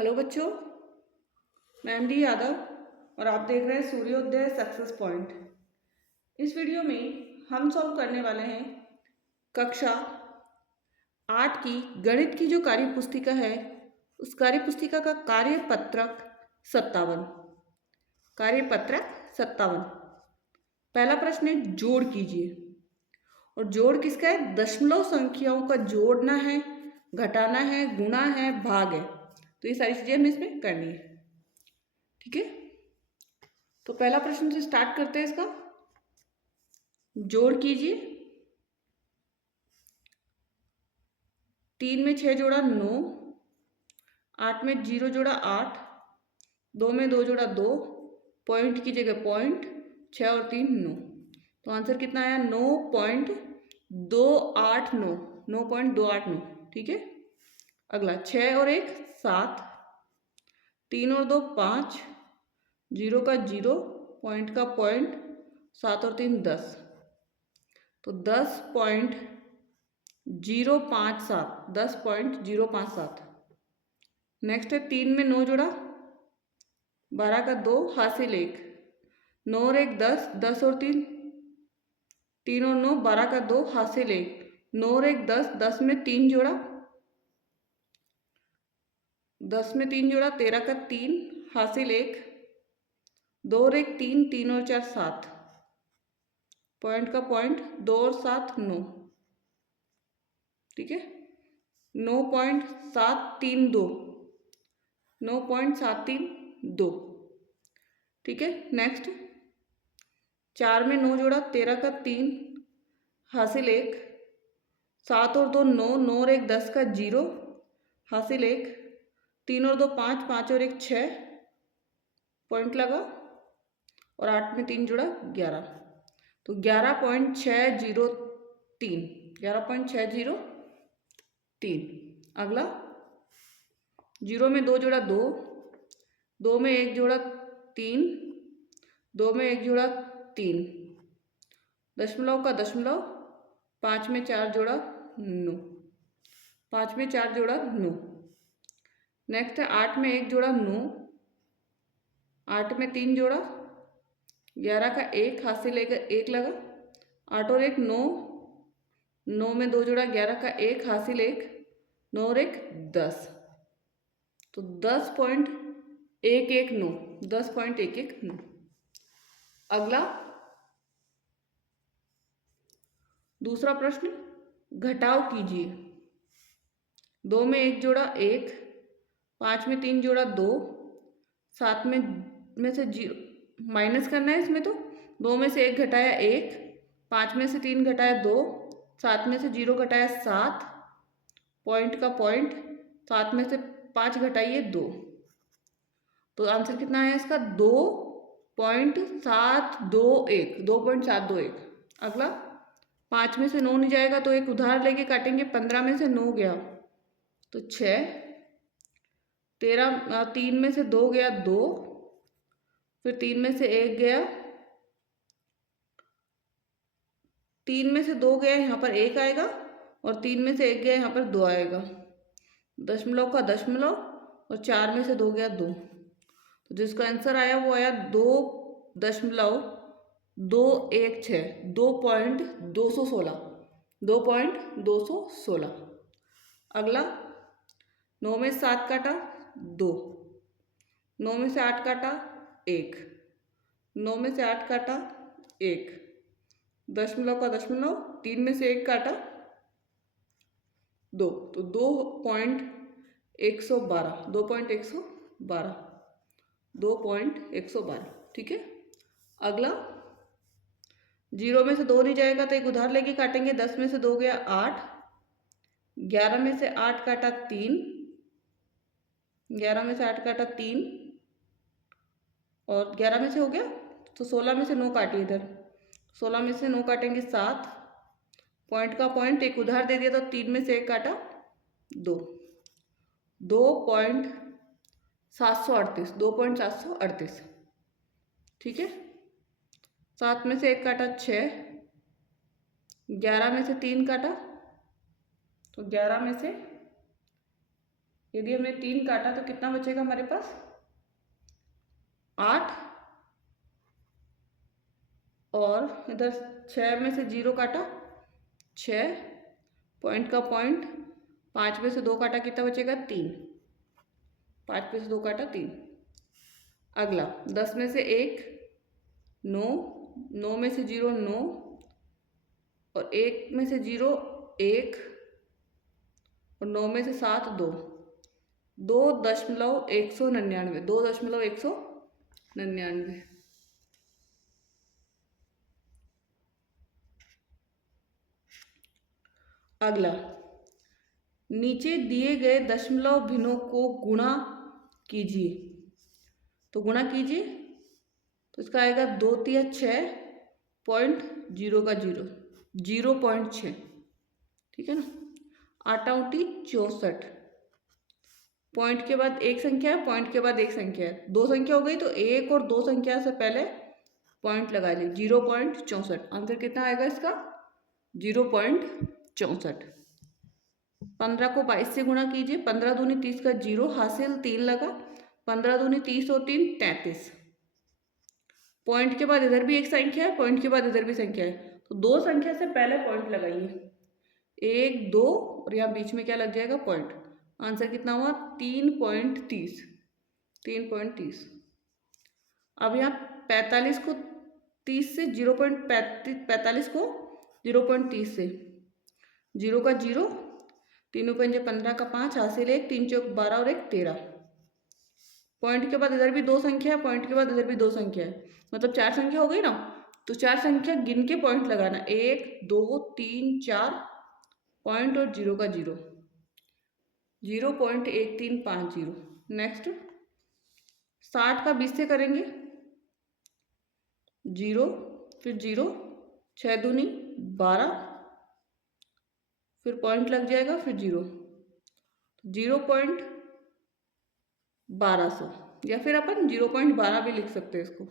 Hello बच्चों, मैं MD Yadav और आप देख रहे हैं सूर्योदय सक्सेस पॉइंट। इस वीडियो में हम सॉल्व करने वाले हैं कक्षा 8 की गणित की जो कार्य पुस्तिका है उस कार्य पुस्तिका का कार्यपत्रक 57। कार्यपत्रक 57। पहला प्रश्न है जोड़ कीजिए। और जोड़ किसका है? दशमलव संख्याओं का जोड़ना है, घटाना है, गुणा है, भाग है। तो ये सारी चीजें हमें इसमें करनी है। ठीक है, तो पहला प्रश्न से स्टार्ट करते हैं इसका। जोड़ कीजिए। 3 में 6 जोड़ा 9, 8 में 0 जोड़ा 8, 2 में 2 जोड़ा 2, पॉइंट की जगह पॉइंट, 6 और 3 9। तो आंसर कितना आया? 9.289। 9.289। ठीक है, अगला 6 और 1 7, 3 और 2 5, 0 का 0, पॉइंट का पॉइंट, 7 और 3 10। तो 10.057। 10.057। नेक्स्ट है 3 में 9 जोड़ा, 12 का 2, हासिल 1, 9 और 1 10, 10 और 3, 3 और 9 12 का 2, हासिल 1, 9 और 1 10, 10 में 3 जोड़ा, 10 में 3 जोड़ा, 13 का 3, हासिल 1, 2 और 1 3, 3 और 4 7, पॉइंट का पॉइंट, 2 और 7 9। ठीक है, 9.732। 9.732। ठीक है, नेक्स्ट 4 में 9 जोड़ा, 13 का 3, हासिल 1, 7 और 2 9, 9 और 1 10 का 0, हासिल 1, 3 और 2 5, 5 और 1 6, पॉइंट लगा, और 8 में 3 जोड़ा 11। तो 11.603। 11.603। अगला 0 में 2 जोड़ा 2, 2 में 1 जोड़ा 3, 2 में 1 जोड़ा 3, दशमलव का दशमलव, 5 में 4 जोड़ा 9, 5 में 4 जोड़ा 9। नेक्स्ट है 8 में 1 जोड़ा 9, 8 में 3 जोड़ा, 11 का 1, हासिल 1 लगा, 8 और 1 9, 9 में 2 जोड़ा, 11 का 1, हासिल 1, 9 और 1 10। तो 10.119। 10.119। अगला दूसरा प्रश्न, घटाव कीजिए। 2 में 1 जोड़ा 1, 5 में 3 जोड़ा 2, 7 में से 0 माइनस करना है इसमें। तो 2 में से 1 घटाया 1, 5 में से 3 घटाया 2, 7 में से 0 घटाया 7, पॉइंट का पॉइंट, 7 में से 5 घटाइए 2। तो आंसर कितना है इसका? 2.721। 2.721। अगला 5 में से 9 नहीं जाएगा तो एक उधार लेके काटेंगे। 15 में से 9 गया तो 6, 13, 3 में से 2 गया 2, फिर 3 में से 1 गया, 3 में से 2 गया, यहाँ पर 1 आएगा, और 3 में से 1 गया, यहाँ पर 2 आएगा। दशमलव का दशमलव, और 4 में से 2 गया 2। तो जिसका आंसर आया वो आया 2.216। 2.216। 2.216। अगला 9 में 7 काटा 2, 9 में से 8 काटा 1, 9 में से 8 काटा 1, दशमलव का दशमलव, 3 में से 1 काटा 2। तो 2.112। 2.112। 2.112। ठीक है, अगला 0 में से 2 नहीं जाएगा तो एक उधार लेके काटेंगे। 10 में से 2 गया 8, 11 में से 8 काटा 3, 11 में से 8 काटा 3, और 11 में से हो गया तो 16 में से 9 काटिए इधर। 16 में से 9 काटेंगे 7, पॉइंट का पॉइंट, एक उधार दे दिया तो 3 में से 1 काटा 2। 2.738। 2.738। ठीक है, 7 में से 1 काटा 6, 11 में से 3 काटा, तो 11 में से यदि हमने 3 काटा तो कितना बचेगा हमारे पास? 8। और इधर 6 में से 0 काटा 6, पॉइंट का पॉइंट, 5 में से 2 काटा कितना बचेगा? 3। 5 में से 2 काटा 3। अगला 10 में से 1 9, 9 में से 0 9, और 1 में से 0 1, और 9 में से 7 2, 2.199, 2.199। अगला नीचे दिए गए दशमलव भिन्नों को गुणा कीजिए। तो गुणा कीजिए तो इसका आएगा 2 तिया 6, पॉइंट 0 का 0, 0.6। ठीक है ना। 8 × 64, पॉइंट के बाद एक संख्या है, पॉइंट के बाद एक संख्या है, 2 संख्या हो गई तो 1 और 2 संख्या से पहले पॉइंट लगा ली, 0.64। आंसर कितना आएगा इसका? 0.64। 15 को 22 से गुणा कीजिए। 15 दूनी 30 का 0, हासिल 3 लगा। 15 दूनी 30 और 3 33। पॉइंट के बाद इधर भी एक संख्या है, पॉइंट के बाद इधर भी संख्या है, तो 2 संख्या से पहले पॉइंट लगाइए, 1 2, और यहाँ बीच में क्या लग जाएगा? पॉइंट। आंसर कितना हुआ? 3.30। 3.30। अब यहाँ 45 को 30 से 0.45 को 0.30 से, 0 का 0, 3 पंजे 15 का 5, हासिल 1, 3 चौक 12 और 1 13। पॉइंट के बाद इधर भी 2 संख्या है, पॉइंट के बाद इधर भी 2 संख्या है, मतलब 4 संख्या हो गई ना। तो 4 संख्या गिन के पॉइंट लगाना, 1 2 3 4, पॉइंट और 0 का 0, 0.1350। नेक्स्ट 60 का 20 से करेंगे, 0 फिर 0, 6 दूनी 12, फिर पॉइंट लग जाएगा, फिर 0, 0.1200, या फिर अपन 0.12 भी लिख सकते हैं इसको,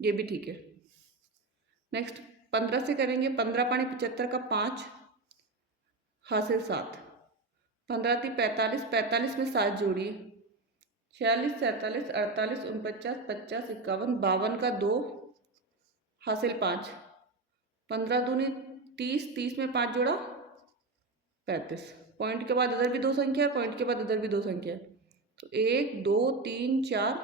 ये भी ठीक है। नेक्स्ट 15 से करेंगे, 15 पानी 75 का 5, हासिल 7, 15 × 45, 45 में 7 जोड़िए, 46 47 48 49 50 51 52 का 2, हासिल 5, 15 दूनी 30, 30 में 5 जोड़ा 35। पॉइंट के बाद इधर भी 2 संख्या है, पॉइंट के बाद इधर भी 2 संख्या है, तो 1 2 3 4,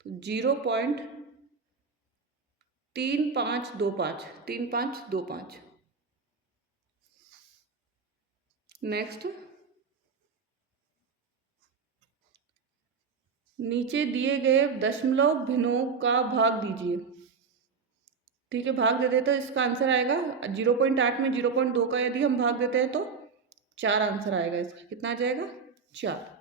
तो 0.3525, 3525। नेक्स्ट नीचे दिए गए दशमलव भिन्नों का भाग दीजिए। ठीक है, भाग दे देते तो इसका आंसर आएगा 0.8 में 0.2 का यदि हम भाग देते हैं तो 4 आंसर आएगा इसका। कितना आ जाएगा? 4।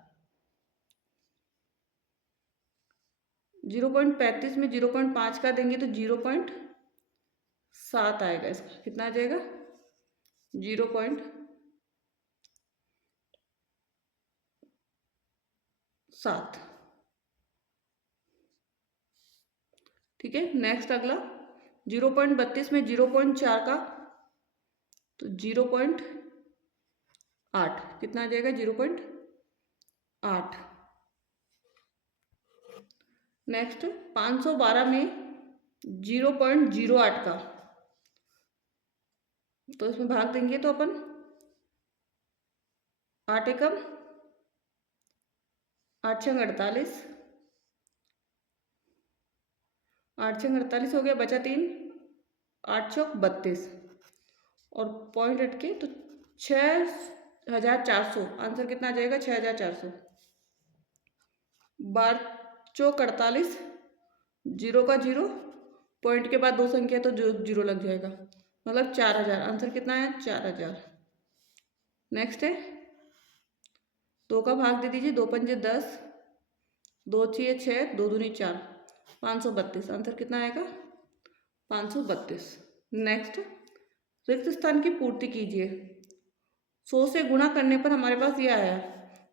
0.35 में 0.5 का देंगे तो 0.7 आएगा इसका। कितना आ जाएगा? 0.7। ठीक है, नेक्स्ट अगला 0.32 में 0.4 का, तो 0.8। कितना आ जाएगा? 0.8। नेक्स्ट 512 में 0.08 का, तो इसमें भाग देंगे तो अपन 8 एकम 8 छंग 48, 8 छंग 48 हो गया, बचा 3, 8 चौक 32, और पॉइंट अटके तो 6400। आंसर कितना आ जाएगा? 6400। 12 चौक 48, 0 का 0, पॉइंट के बाद 2 संख्या तो जो 0 लग जाएगा, मतलब 4000। आंसर कितना है? 4000। नेक्स्ट है 2 का भाग दे दीजिए, 2 पंजे 10, 2 6 6, 2 दूनी 4, 532। आंसर कितना आएगा? 532। नेक्स्ट रिक्त स्थान की पूर्ति कीजिए। 100 से गुणा करने पर हमारे पास ये आया,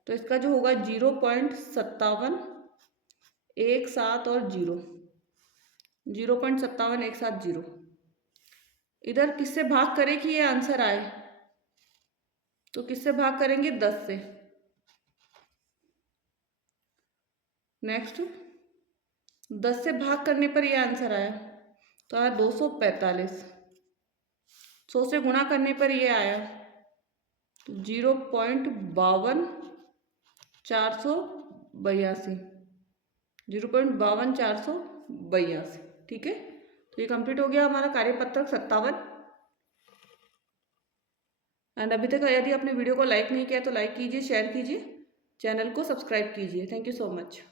तो इसका जो होगा 0.57 1 7 और 0, 0.57 1 7 0। इधर किससे भाग करें कि ये आंसर आए? तो किससे भाग करेंगे? 10 से। नेक्स्ट 10 से भाग करने पर ये आंसर आया, तो आया 245। 100 से गुणा करने पर ये आया, तो 0.52 0.52 ठीक है। तो ये कंप्लीट हो गया हमारा कार्यपत्रक 57। एंड अभी तक यदि आपने वीडियो को लाइक नहीं किया तो लाइक कीजिए, शेयर कीजिए, चैनल को सब्सक्राइब कीजिए। Thank you so much.